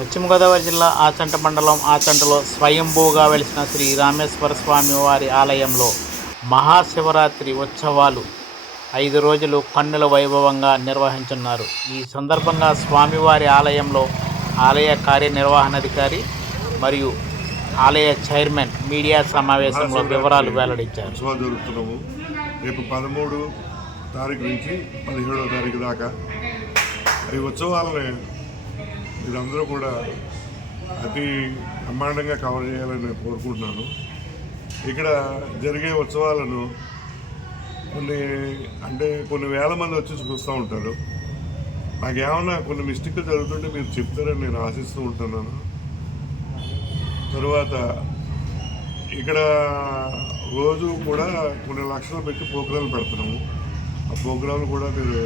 పశ్చిమ గోదావరి జిల్లా ఆచంట మండలం ఆచంటలో స్వయంభూగా వెలిసిన శ్రీ రామేశ్వర స్వామి వారి ఆలయంలో మహాశివరాత్రి ఉత్సవాలు 5 రోజులు కన్నుల వైభవంగా నిర్వహించున్నారు. ఈ సందర్భంగా స్వామివారి ఆలయంలో ఆలయ కార్యనిర్వహణాధికారి మరియు ఆలయ చైర్మన్ మీడియా సమావేశంలో వివరాలు వెల్లడించారు. రేపు 13 తారీఖు నుంచి 17వ తారీఖు దాకా ఈ ఉత్సవాలని మీరందరూ కూడా అతి బ్రహ్మాండంగా కవర్ చేయాలని నేను కోరుకుంటున్నాను. ఇక్కడ జరిగే ఉత్సవాలను కొన్ని వేల మంది వచ్చి చూస్తూ ఉంటారు. నాకేమన్నా కొన్ని మిస్టేక్లు జరుగుతుంటే మీరు చెప్తారని నేను ఆశిస్తూ ఉంటున్నాను. తరువాత ఇక్కడ రోజు కూడా కొన్ని లక్షలు పెట్టి ప్రోగ్రాంలు పెడుతున్నాము. ఆ ప్రోగ్రాంలు కూడా మీరు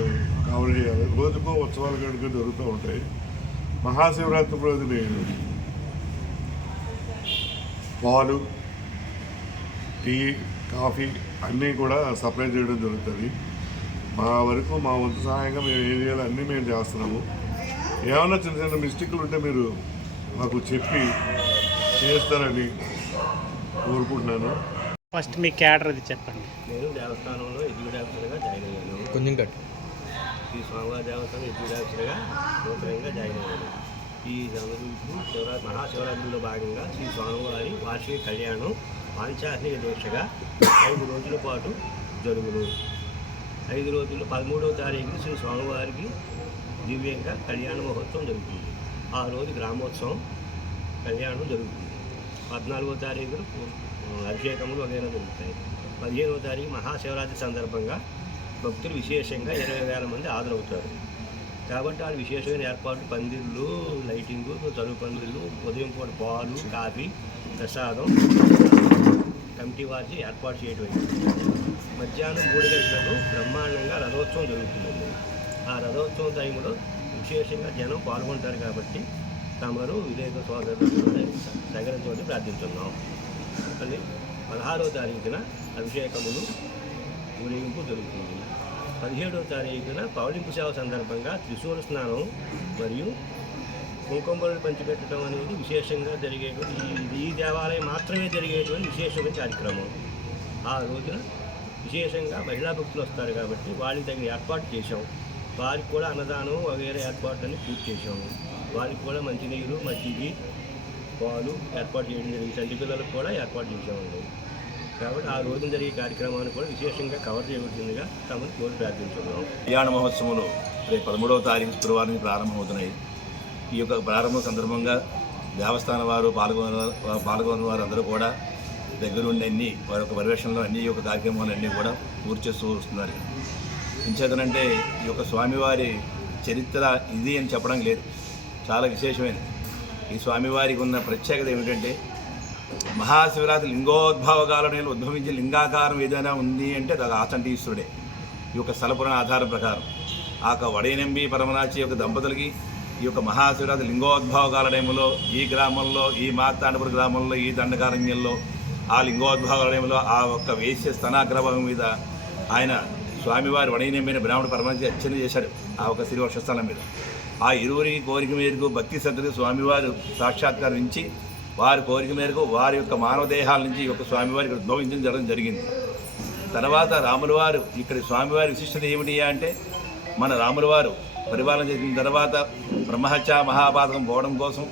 కవర్ చేయాలి. రోజుకో ఉత్సవాలు కనుక జరుగుతూ ఉంటాయి. మహాశివరాత్రి రోజుని పాలు, టీ, కాఫీ అన్నీ కూడా సప్లై చేయడం జరుగుతుంది. మా వరకు మా వంతు సహాయంగా మేము ఏం చేయాలో అన్నీ మేము చేస్తున్నాము. ఏమన్నా చిన్న చిన్న మిస్టేక్లు ఉంటే మీరు మాకు చెప్పి చేస్తారని కోరుకుంటున్నాను. ఫస్ట్ మీ క్యాడర్ అది చెప్పండి. నేను దేవస్థానంలో ఎగ్జిక్యూటివ్ ఆఫీసర్గా జాయిన్ అయ్యాను. కొంచెం కట్టు. ఈ స్వామివారి దేవస్థానం ఎగ్జిక్యూటివ్ ఆఫీసర్గా నూతనంగా జాయిన్ అయ్యాను. ఈ మహాశివరాత్రిలో భాగంగా శ్రీ స్వామివారి వార్షిక కళ్యాణం పాంచాహ్నిక దీక్షగా 5 రోజుల పాటు జరుగును. 5 రోజులు 13వ తారీఖున శ్రీ స్వామివారికి దివ్యంగా కళ్యాణ మహోత్సవం జరుగుతుంది. ఆ రోజు గ్రామోత్సవం కళ్యాణం జరుగుతుంది. 14వ తారీఖున అభిషేకములు వగైరా జరుగుతాయి. 15వ తారీఖు మహాశివరాత్రి సందర్భంగా భక్తులు విశేషంగా 20,000 మంది హాజరవుతారు. కాబట్టి ఆ విశేషమైన ఏర్పాటు పందిళ్ళు, లైటింగు, చదువు పందిళ్ళు, ఉదయం పూట పాలు, కాఫీ, ప్రసాదం కమిటీ వారికి ఏర్పాటు చేయడం. మధ్యాహ్నం 3 గంటలకు బ్రహ్మాండంగా రథోత్సవం జరుగుతుందండి. ఆ రథోత్సవం టైంలో విశేషంగా జనం పాల్గొంటారు. కాబట్టి తమరు విలేక సోదరులు సగరంతో ప్రార్థించున్నాం. అది 16వ తారీఖున అభిషేకములు ఊరేగింపు జరుగుతుంది. 17వ తారీఖున పౌలింపు సేవ సందర్భంగా త్రిశూల స్నానం మరియు కుంకుమలు పంచిపెట్టడం అనేది విశేషంగా జరిగేటువంటి ఈ దేవాలయం మాత్రమే జరిగేటువంటి విశేషమైన కార్యక్రమం. ఆ రోజున విశేషంగా మహిళా భక్తులు వస్తారు కాబట్టి వాళ్ళకి తగిన ఏర్పాటు చేశాం. వారికి కూడా అన్నదానం వగైరా ఏర్పాట్లన్నీ పూర్తి చేసాము. వారికి కూడా మంచినీరు, మజ్జిగి, పాలు ఏర్పాటు చేయడం జరిగింది. చంటి పిల్లలకు కూడా ఏర్పాటు చేసామండి. కాబట్టి ఆ రోజున జరిగే కార్యక్రమాన్ని కూడా విశేషంగా కవర్ చేయవలసిందిగా తమను కోరి ప్రార్థించున్నాం. కళ్యాణ మహోత్సవంలో రేపు 13వ తారీఖు శుక్రవారం నుంచి ప్రారంభమవుతున్నాయి. ఈ యొక్క ప్రారంభం సందర్భంగా దేవస్థానం వారు పాల్గొన్న వారు అందరూ కూడా దగ్గరుండి అన్ని వారి యొక్క పర్యవేక్షణలో అన్ని యొక్క కార్యక్రమాలన్నీ కూడా పూర్తి చేస్తూ వస్తున్నారు. ఇంచేతనంటే ఈ యొక్క స్వామివారి చరిత్ర ఇది అని చెప్పడం లేదు, చాలా విశేషమైనది. ఈ స్వామివారికి ఉన్న ప్రత్యేకత ఏమిటంటే మహాశివరాత్రి లింగోద్భవకాలను ఉద్భవించి లింగాకారం ఏదైనా ఉంది అంటే అది ఆచంటీశ్వరుడే. ఈ యొక్క స్థలపురాణ ఆధారం ప్రకారం ఆ వడేనంబి పరమనాచి యొక్క దంపతులకి ఈ యొక్క మహాశివరాత్రి లింగోద్భవ కాలయంలో ఈ గ్రామంలో, ఈ మార్తాండపురం గ్రామంలో, ఈ దండకారణ్యంలో ఆ లింగోద్భవ కాలయంలో ఆ ఒక్క వేశ్య స్తనాగ్రహం మీద ఆయన స్వామివారి వడైనంబిన బ్రాహ్మణ పరమనాచి అర్చన చేశాడు. ఆ ఒక శ్రీవక్షస్థలం మీద ఆ ఇరువురి కోరిక మేరకు భక్తి శ్రద్ధలు స్వామివారు సాక్షాత్కరించి వారి కోరిక మేరకు వారి యొక్క మానవ దేహాల నుంచి ఈ యొక్క స్వామివారికి ఉద్భవించడం జరిగింది. తర్వాత రాముల వారు ఇక్కడ స్వామివారి విశిష్టత ఏమిటి అంటే మన రాముల వారు పరిపాలన చేసిన తర్వాత బ్రహ్మహత్య మహాపాతకం పోవడం కోసం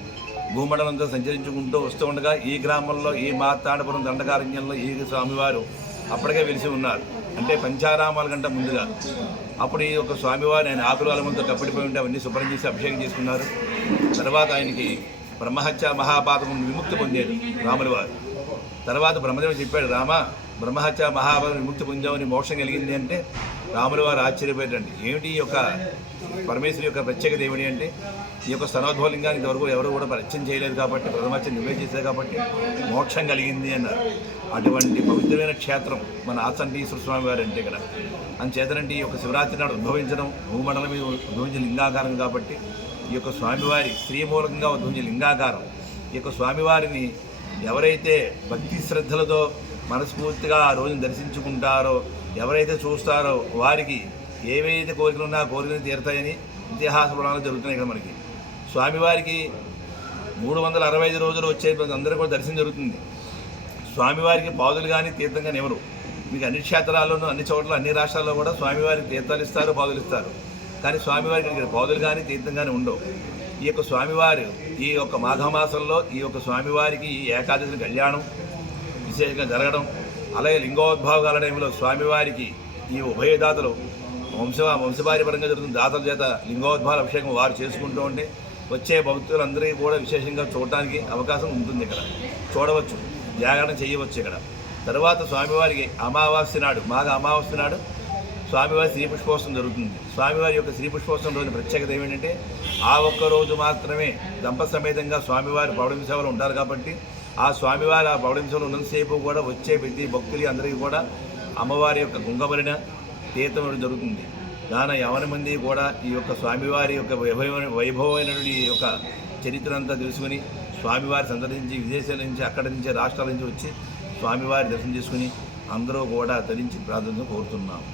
భూమండలంతో సంచరించుకుంటూ వస్తూ ఉండగా ఈ గ్రామంలో, ఈ మార్తాండపురం దండకారణ్యంలో ఈ స్వామివారు అప్పటికే వెలిసి ఉన్నారు. అంటే పంచారామాల కంటే ముందుగా అప్పుడు ఈ యొక్క స్వామివారు ఆయన ఆకుల అలమంతో కప్పడిపోయి ఉంటే అవన్నీ శుభ్రం చేసి అభిషేకం చేసుకున్నారు. తర్వాత ఆయనకి బ్రహ్మహత్య మహాపాతకం విముక్తి పొందాడు రాముల వారు. తర్వాత బ్రహ్మదేవుడు చెప్పాడు, రామ బ్రహ్మహత్య మహాపాతకం విముక్తి పొందామని మోక్షం కలిగింది అంటే రాముల వారు ఆశ్చర్యపోయారండి. ఏమిటి ఈ యొక్క పరమేశ్వరి యొక్క ప్రత్యేకత ఏమిటి అంటే ఈ యొక్క స్తనోద్భవలింగాన్ని ఇంతవరకు ఎవరు కూడా పరిచయం చేయలేదు కాబట్టి ప్రథమర్చన నువ్వే చేసేది కాబట్టి మోక్షం కలిగింది అన్నారు. అటువంటి పవిత్రమైన క్షేత్రం మన ఆచంటీశ్వర స్వామి వారు అంటే ఇక్కడ అంచేతనంటే ఈ యొక్క శివరాత్రి నాడు ఉద్భవించడం భూమండలం మీద ఉద్భవించిన లింగాకారం కాబట్టి ఈ యొక్క స్వామివారి స్త్రీమూలకంగా ఉద్భవించిన లింగాకారం ఈ యొక్క స్వామివారిని ఎవరైతే భక్తి శ్రద్ధలతో మనస్ఫూర్తిగా ఆ రోజును దర్శించుకుంటారో, ఎవరైతే చూస్తారో వారికి ఏవైతే కోరికలు ఉన్నా కోరికలు తీరుతాయని ఇతిహాస పురాణాలు జరుగుతున్నాయి ఇక్కడ మనకి. స్వామివారికి 365 రోజులు వచ్చే అందరూ కూడా దర్శనం జరుగుతుంది. స్వామివారికి పాదులు కానీ తీర్థం కానీ ఎవరు మీకు అన్ని క్షేత్రాల్లోనూ అన్ని చోట్ల అన్ని రాష్ట్రాల్లో కూడా స్వామివారికి తీర్థాలు ఇస్తారు, పాదులు ఇస్తారు. కానీ స్వామివారికి ఇక్కడ పాదులు కానీ తీర్థం కానీ ఉండవు. ఈ యొక్క స్వామివారు ఈ యొక్క మాఘమాసంలో ఈ యొక్క స్వామివారికి ఈ ఏకాదశి కళ్యాణం విశేషంగా జరగడం, అలాగే లింగోద్భావాల టైంలో స్వామివారికి ఈ ఉభయదాతలు వంశపార్యపరంగా జరుగుతున్న దాతల చేత లింగోద్భావ అభిషేకం వారు చేసుకుంటూ ఉంటే వచ్చే భక్తులందరికీ కూడా విశేషంగా చూడటానికి అవకాశం ఉంటుంది. ఇక్కడ చూడవచ్చు, జాగరణ చేయవచ్చు. ఇక్కడ తర్వాత స్వామివారికి అమావాస్య నాడు, మాఘ అమావాస్య నాడు స్వామివారి శ్రీ పుష్పోత్సవం జరుగుతుంది. స్వామివారి యొక్క శ్రీ పుష్పోత్సవం రోజు ప్రత్యేకత ఏమిటంటే ఆ ఒక్క రోజు మాత్రమే దంపతి సమేతంగా స్వామివారి పౌర్ణమి సేవలు ఉంటారు. కాబట్టి ఆ స్వామివారి ఆ పౌర్ణమి సేవలు ఉన్నంతసేపు కూడా వచ్చే ప్రతి భక్తులు అందరికీ కూడా అమ్మవారి యొక్క కుంకుమరిన తీర్థం జరుగుతుంది. దాని ఎవరి మంది కూడా ఈ యొక్క స్వామివారి యొక్క వైభవమైనటువంటి ఈ యొక్క చరిత్ర అంతా తెలుసుకుని స్వామివారి సందర్శించి విదేశాల నుంచి అక్కడి నుంచి రాష్ట్రాల నుంచి వచ్చి స్వామివారి దర్శనం చేసుకుని అందరూ కూడా తరించి ప్రార్థన కోరుతున్నాము.